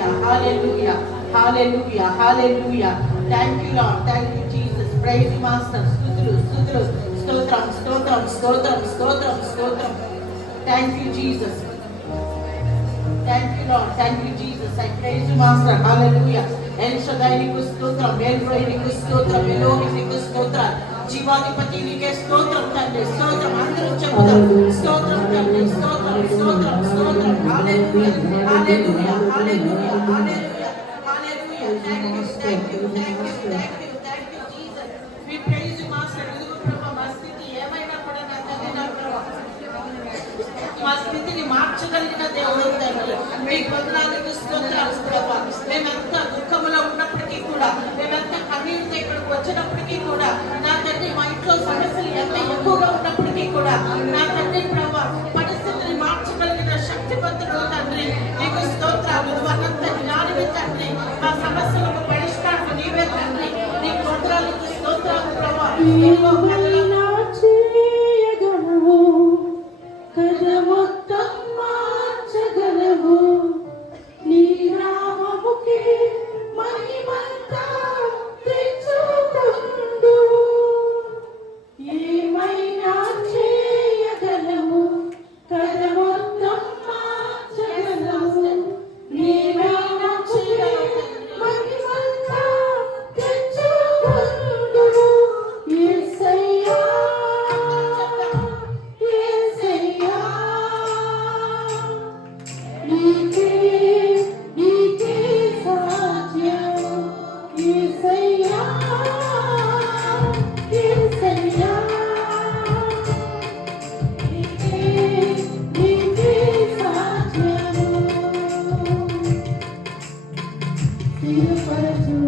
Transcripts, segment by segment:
Hallelujah, hallelujah, hallelujah. Thank you, Lord. Thank you, Jesus. Praise you, Master. Stutulu, stutulu, stotram, stotram, stotram, stotram, stotram. Thank you, Jesus. Thank you, Lord. Thank you, Jesus. I praise you, Master. Hallelujah. El Shaddai niku stotram, El Roi niku stotram, Elohim niku stotram. జీవాధిపతి నీకే స్తోత్రం తండ్రి, స్తోత్రం. అందరూ చెప్పుదాం, స్తోత్రం తండ్రి, స్తోత్రం, స్తోత్రం, స్తోత్రం. Hallelujah, hallelujah, hallelujah, hallelujah, hallelujah. Thank you, thank you, thank you, thank you, thank you Jesus. We praise you master. ఇదిగో ప్రభువా, మా స్థితి ఏమైనా కూడా నా తండ్రి, నా ప్రభువా, మా స్థితిని మార్చగలిగిన దేవుడు తండ్రి. మీ వందనాలకు స్తోత్రాలు ప్రభువా. మేమెంత దుఃఖంలో ఉన్నప్పటికీ కూడా, మేమెంత కన్నీరుతో ఇక్కడికి వచ్చినప్పటికీ కూడా, నా తండ్రి, మా ఇంట్లో సమస్యలు ఎంత ఎక్కువగా ఉన్నప్పటికీ కూడా, నా తండ్రి ప్రభువా, పరిస్థితిని మార్చగలిగిన శక్తివంతుడు తండ్రి. నీకు స్తోత్రాలు. అన్నంత జ్ఞానమే తండ్రి. మా సమస్యలకు పరిష్కారం నీవే తండ్రి. నీకు వందనాలకు స్తోత్రాలు ప్రభువా.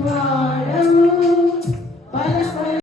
Waడవు